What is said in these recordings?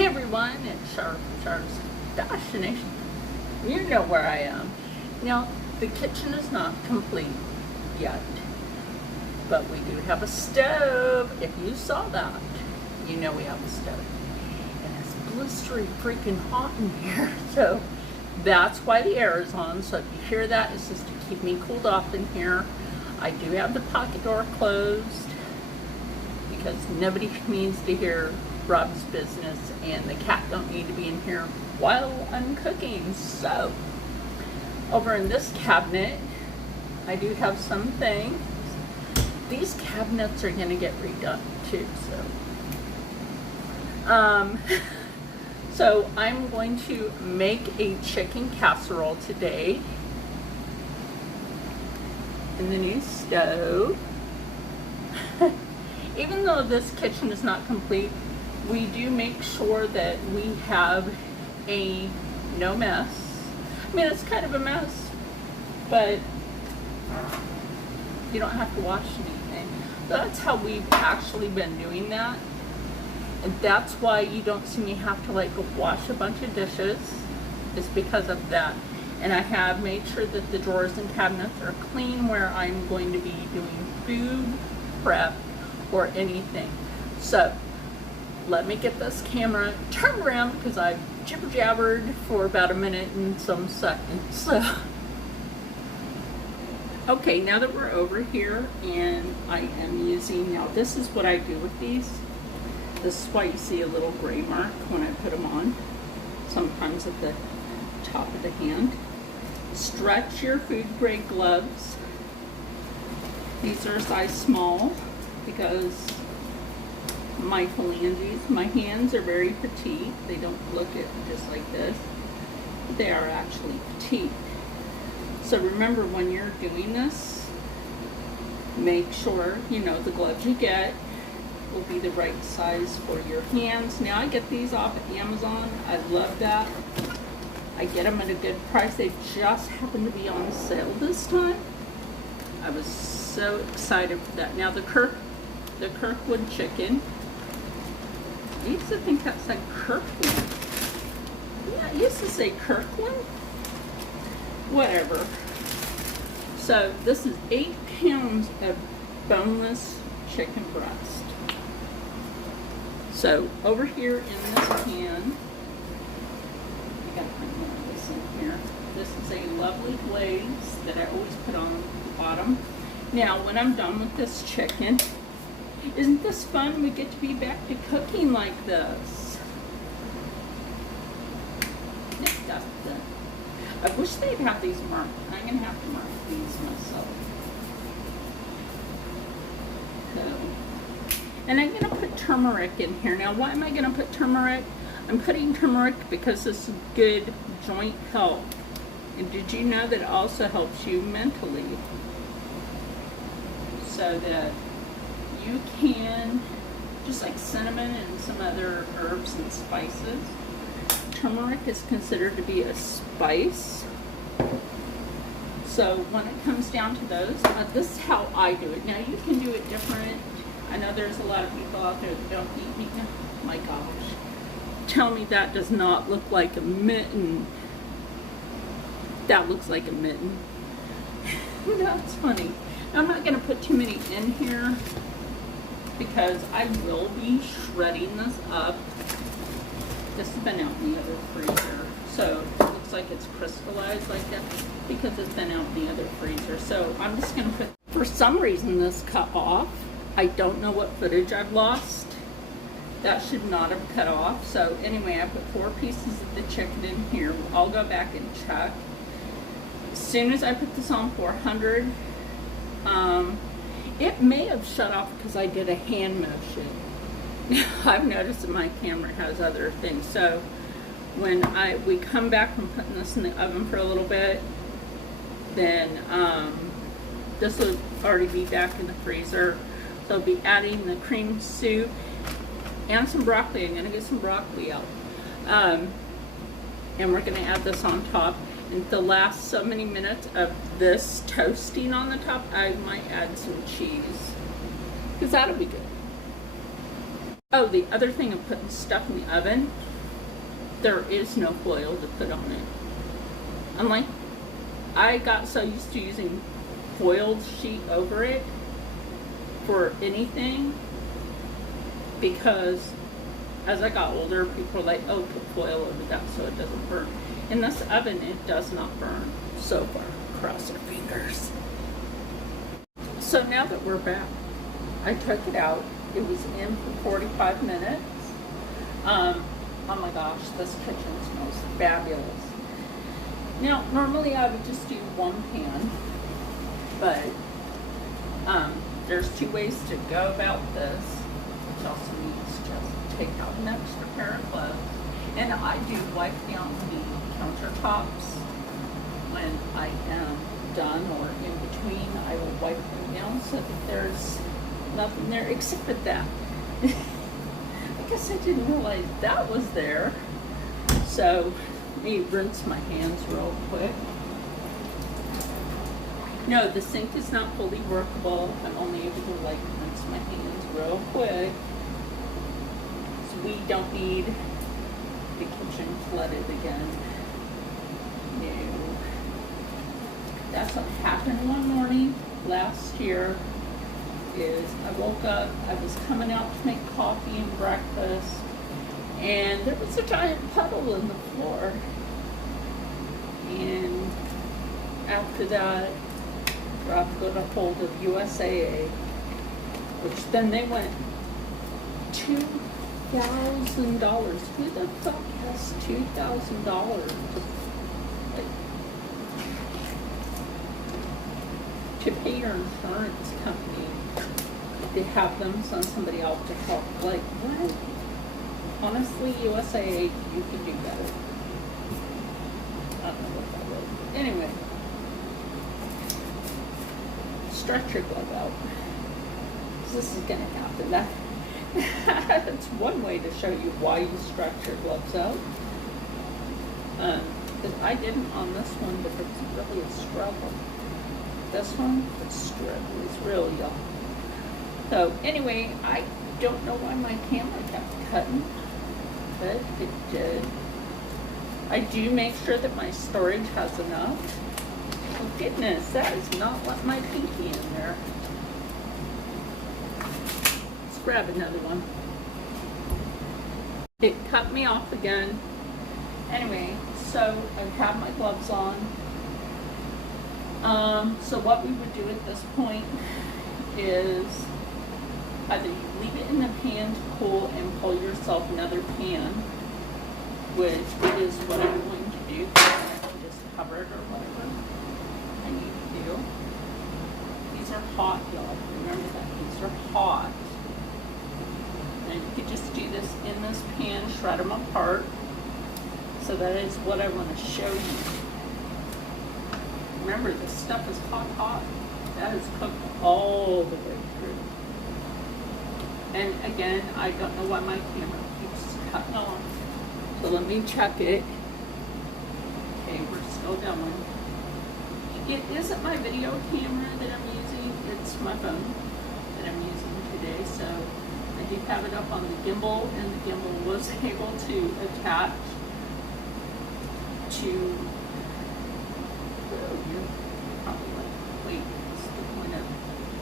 Hey everyone, it's Char from Char's Destination. You know where I am. Now, the kitchen is not complete yet, but we do have a stove. If you saw that, you know we have a stove. And it's blistery freaking hot in here, so that's why the air is on. So if you hear that, it's just to keep me cooled off in here. I do have the pocket door closed because nobody needs to hear Rob's business, and the cat don't need to be in here while I'm cooking. So over in this cabinet, I do have some things. These cabinets are gonna get redone too, so I'm going to make a chicken casserole today in the new stove. Even though this kitchen is not complete, we do make sure that we have a no mess. I mean, it's kind of a mess, but you don't have to wash anything. That's how we've actually been doing that. And that's why you don't see me have to like wash a bunch of dishes. It's because of that. And I have made sure that the drawers and cabinets are clean where I'm going to be doing food prep or anything. So let me get this camera turned around because I've jibber jabbered for about a minute and some seconds. So, okay, now that we're over here, and I am using, now this is what I do with these. This is why you see a little gray mark when I put them on, sometimes at the top of the hand. Stretch your food grade gloves. These are size small because my phalanges, my hands are very petite. They don't look it just like this, but they are actually petite. So remember, when you're doing this, make sure, you know, the gloves you get will be the right size for your hands. Now I get these off of Amazon. I love that. I get them at a good price. They just happen to be on sale this time. I was so excited for that. Now the Kirkwood chicken. I used to think that said Kirkland. Yeah, I used to say Kirkland. Whatever. So this is 8 pounds of boneless chicken breast. So over here in this pan, I gotta put more of this in here. This is a lovely glaze that I always put on the bottom. Now when I'm done with this chicken, isn't this fun? We get to be back to cooking like this. I wish they'd have these marked. I'm going to have to mark these myself. So, and I'm going to put turmeric in here. Now, why am I going to put turmeric? I'm putting turmeric because this is good joint health. And did you know that it also helps you mentally? So that you can, just like cinnamon and some other herbs and spices, turmeric is considered to be a spice. So when it comes down to those, this is how I do it. Now you can do it different. I know there's a lot of people out there that don't eat meat. Oh my gosh. Tell me that does not look like a mitten. That looks like a mitten. That's funny. I'm not going to put too many in here because I will be shredding this up. This has been out in the other freezer, so it looks like it's crystallized like that because it's been out in the other freezer. So I'm just going to put, for some reason this cut off. I don't know what footage I've lost. That should not have cut off. So anyway, I put 4 pieces of the chicken in here. I'll go back and check. As soon as I put this on 400, it may have shut off because I did a hand motion. I've noticed that my camera has other things. So when we come back from putting this in the oven for a little bit, then this will already be back in the freezer. So I'll be adding the cream soup and some broccoli. I'm gonna get some broccoli out. And we're gonna add this on top. In the last so many minutes of this toasting on the top, I might add some cheese, because that'll be good. Oh, the other thing of putting stuff in the oven, there is no foil to put on it. Unlike, I got so used to using foiled sheet over it for anything, because as I got older, people were like, oh, put foil over that so it doesn't burn. In this oven, it does not burn so far. Cross our fingers. So now that we're back, I took it out. It was in for 45 minutes. Oh my gosh, this kitchen smells fabulous. Now, normally I would just do one pan, but there's two ways to go about this, which also means just take out an extra pair of gloves. And I do wipe down the countertops when I am done, or in between. I will wipe them down so that there's nothing there except for that. I guess I didn't realize that was there. So let me rinse my hands real quick. No, the sink is not fully workable. I'm only able to like rinse my hands real quick. So we don't need the kitchen flooded again. No. That's what happened one morning last year. Is I woke up, I was coming out to make coffee and breakfast, and there was a giant puddle in the floor. And after that, Rob got a hold of USAA, which then they went $2,000. Who the fuck has $2,000 to pay your insurance company to have them send somebody out to help? Like, what? Honestly, USAA, you can do better. I don't know what that was. Anyway, stretch your glove out. This is going to happen. That's one way to show you why you stretch your gloves out. Because I didn't on this one, but it was really a struggle. This one, it's really young. So anyway, I don't know why my camera kept cutting, but it did. I do make sure that my storage has enough. Oh goodness, that is not what my pinky in there. Let's grab another one. It cut me off again. Anyway, so I have my gloves on. So what we would do at this point is either you leave it in the pan to cool and pull yourself another pan, which is what I'm going to do. Just cover it or whatever I need to do. These are hot, y'all. Remember that. These are hot. And you could just do this in this pan, shred them apart. So that is what I want to show you. Remember, this stuff is hot. That is cooked all the way through. And again, I don't know why my camera keeps cutting off. So let me check it. Okay, we're still going. It isn't my video camera that I'm using. It's my phone that I'm using today. So I do have it up on the gimbal, and the gimbal was able to attach to probably like, wait, what's the point of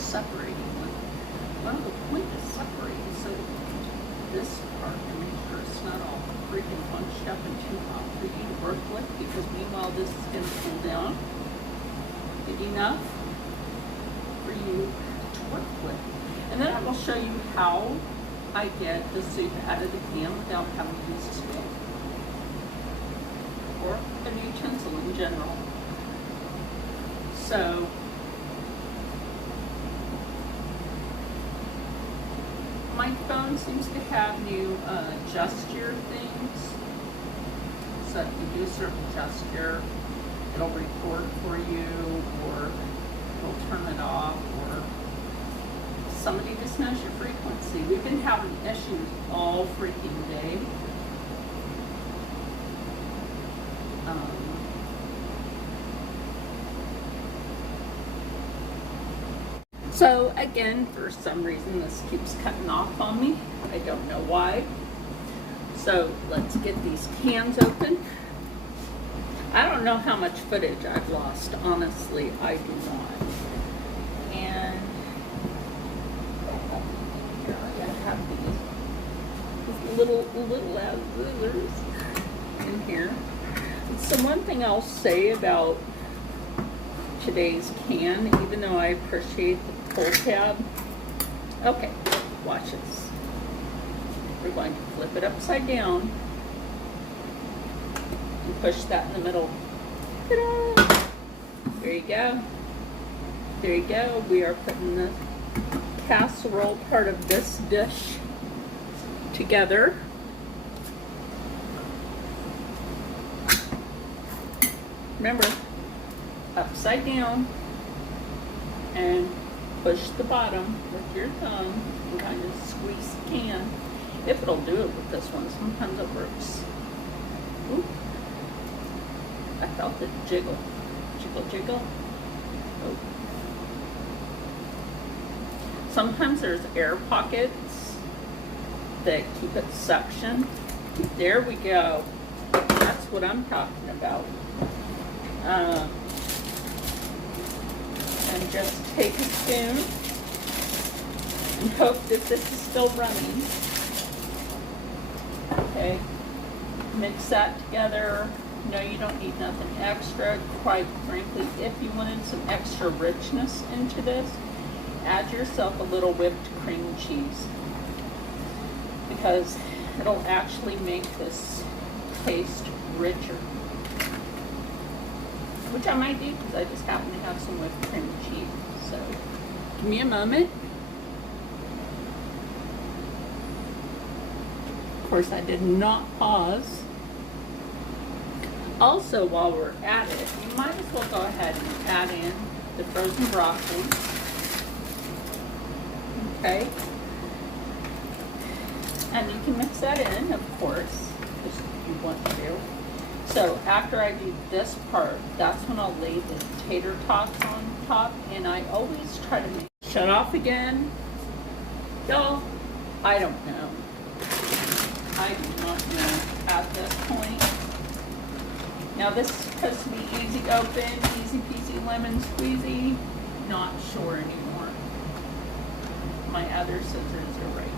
separating one? Well, the point is separating so this part to make sure it's not all freaking bunched up and too hot for you to work with, because meanwhile this is going to cool down. Good enough for you to work with. And then I will show you how I get the soup out of the pan without having to use a spoon or an utensil in general. So my phone seems to have new gesture things. So if you do a certain gesture, it'll record for you, or it'll turn it off, or somebody just knows your frequency. We've been having issues all freaking day. So again, for some reason this keeps cutting off on me. I don't know why. So let's get these cans open. I don't know how much footage I've lost, honestly, I do not. And here, I gotta have these little ass scissors in here. So one thing I'll say about today's can, even though I appreciate the pull tab, okay, watch this. We're going to flip it upside down and push that in the middle. Ta-da! There you go. There you go. We are putting the casserole part of this dish together. Remember, upside down and push the bottom with your thumb and kind of squeeze the can. If it'll do it with this one, sometimes it works. Oop. I felt it jiggle. Jiggle, jiggle. Oh. Sometimes there's air pockets that keep it suction. There we go. That's what I'm talking about. And just take a spoon and hope that this is still running. Okay, mix that together. No, you don't need nothing extra. Quite frankly, if you wanted some extra richness into this, add yourself a little whipped cream cheese, because it'll actually make this taste richer. Which I might do because I just happen to have some whipped cream cheese. So, give me a moment. Of course, I did not pause. Also, while we're at it, you might as well go ahead and add in the frozen broccoli. Okay. And you can mix that in, of course, if you want to. So after I do this part, that's when I'll lay the tater tots on top, and I always try to make shut off again. Y'all, I don't know. I do not know at this point. Now this is supposed to be easy open, easy peasy lemon squeezy. Not sure anymore. My other scissors are right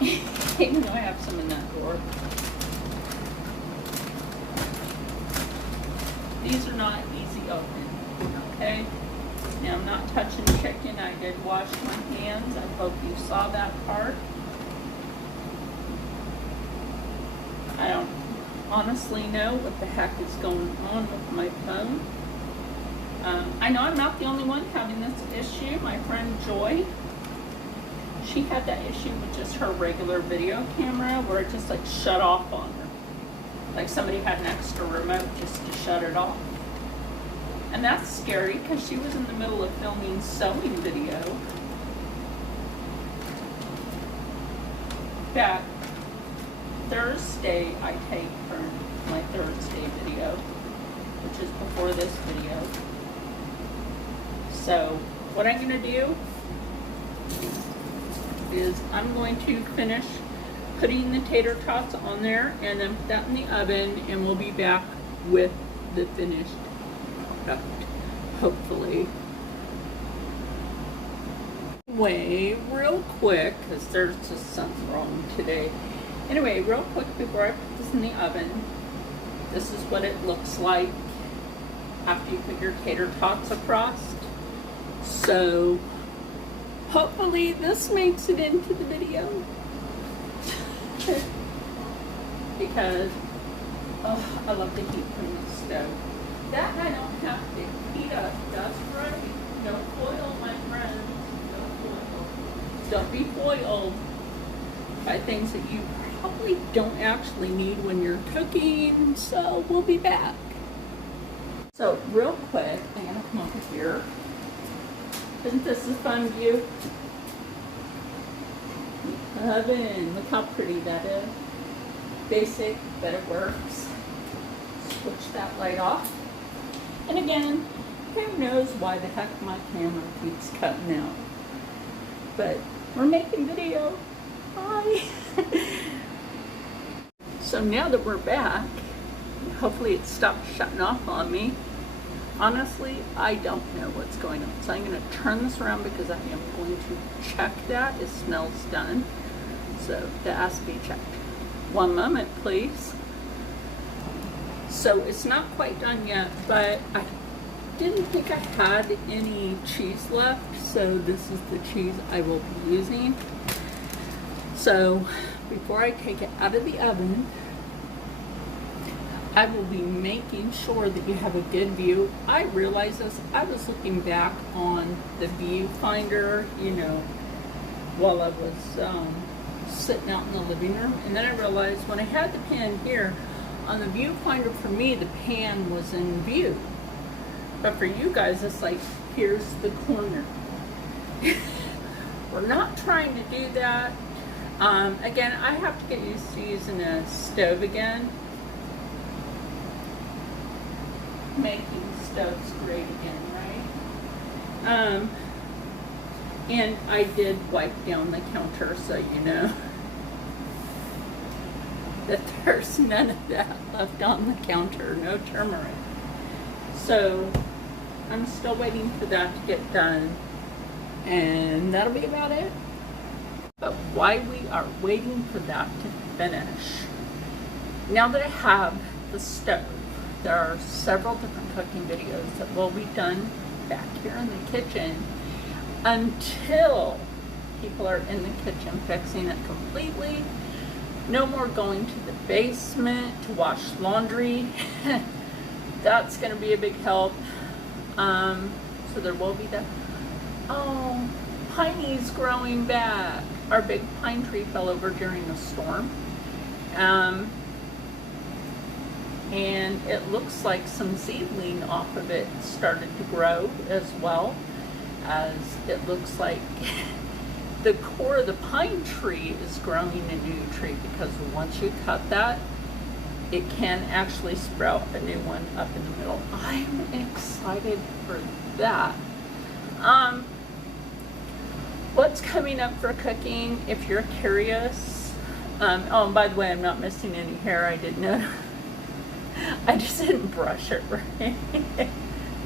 here. Even though I have some in that drawer. These are not easy open, okay? Now I'm not touching chicken. I did wash my hands. I hope you saw that part. I don't honestly know what the heck is going on with my phone. I know I'm not the only one having this issue. My friend Joy, she had that issue with just her regular video camera where it just like shut off on her. Like somebody had an extra remote just to shut it off. And that's scary because she was in the middle of filming sewing video. That Thursday I take her my Thursday video, which is before this video. So what I'm going to do is I'm going to finish putting the tater tots on there and then put that in the oven, and we'll be back with the finished product, hopefully. Anyway, real quick, because there's just something wrong today. Anyway, real quick before I put this in the oven, this is what it looks like after you put your tater tots across. So, hopefully this makes it into the video. Because, oh, I love the heat from the stove. That I don't have to heat up just right. Don't foil, my friends. Don't foil. Don't be foiled by things that you probably don't actually need when you're cooking. So we'll be back. So real quick, I'm gonna come over here. Isn't this a fun view? Oven. Look how pretty that is. Basic, but it works. Switch that light off. And again, who knows why the heck my camera keeps cutting out. But we're making video. Hi. So now that we're back, hopefully it stopped shutting off on me. Honestly, I don't know what's going on. So I'm going to turn this around because I am going to check that. It smells done. So that has to be checked. One moment, please. So it's not quite done yet, but I didn't think I had any cheese left. So this is the cheese I will be using. So before I take it out of the oven, I will be making sure that you have a good view. I realized this, I was looking back on the viewfinder, you know, while I was sitting out in the living room. And then I realized when I had the pan here, on the viewfinder for me, the pan was in view. But for you guys, it's like, here's the corner. We're not trying to do that. Again, I have to get used to using a stove again. Making stoves great again, right? And I did wipe down the counter, so you know that there's none of that left on the counter, no turmeric. So I'm still waiting for that to get done, and that'll be about it. But while we are waiting for that to finish, now that I have the stove, there are several different cooking videos that will be done back here in the kitchen until people are in the kitchen fixing it completely. No more going to the basement to wash laundry. That's going to be a big help. So there will be that. Oh, piney's growing back. Our big pine tree fell over during a storm. And it looks like some seedling off of it started to grow as well, as it looks like the core of the pine tree is growing a new tree, because once you cut that, it can actually sprout a new one up in the middle. I'm excited for that. What's coming up for cooking, if you're curious? Oh, and by the way, I'm not missing any hair. I didn't know. I just didn't brush it right.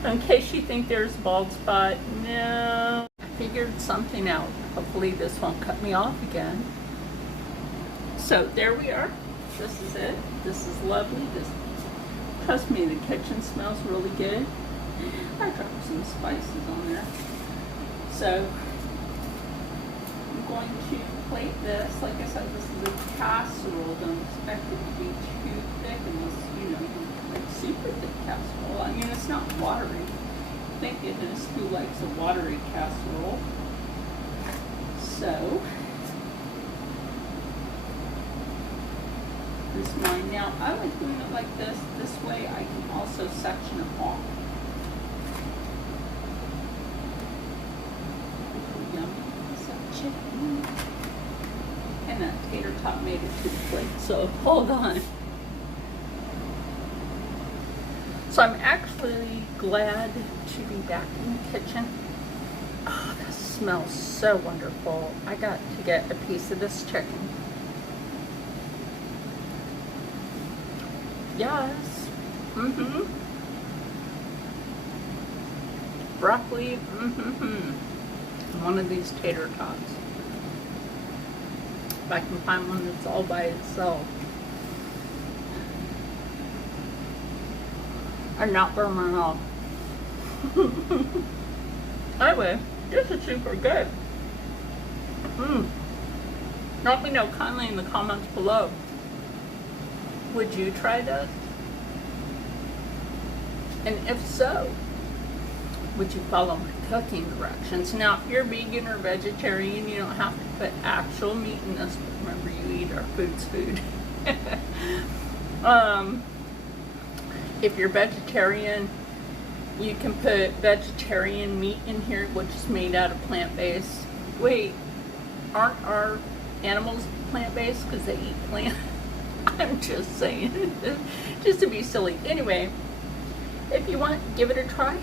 In case you think there's a bald spot, no. I figured something out. Hopefully this won't cut me off again. So there we are. This is it. This is lovely. Trust me, the kitchen smells really good. I dropped some spices on there. So I'm going to plate this. Like I said, this is a casserole. Don't expect it to be too thick unless, you know, like super thick casserole. I mean, it's not watery. Thank goodness, who likes a watery casserole? So, this is mine. Now, I like doing it like this. This way I can also section it off. Chicken. And that tater tot made it to the plate, so hold on. So I'm actually glad to be back in the kitchen. Oh, this smells so wonderful. I got to get a piece of this chicken. Yes. Broccoli. One of these tater tots. If I can find one that's all by itself. And not burning off. Anyway, this is super good. Let me know kindly in the comments below. Would you try this? And if so, would you follow my cooking directions? Now, if you're vegan or vegetarian, you don't have to put actual meat in this. Remember, you eat our food's food. If you're vegetarian, you can put vegetarian meat in here, which is made out of plant-based. Wait, aren't our animals plant-based because they eat plants? I'm just saying, just to be silly. Anyway, if you want, give it a try.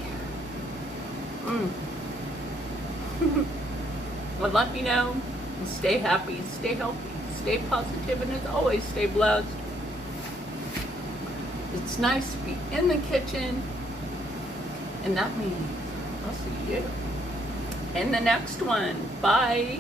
Well, let me know. Stay happy, stay healthy, stay positive, and as always, stay blessed. it's nice to be in the kitchen, and that means I'll see you in the next one. Bye.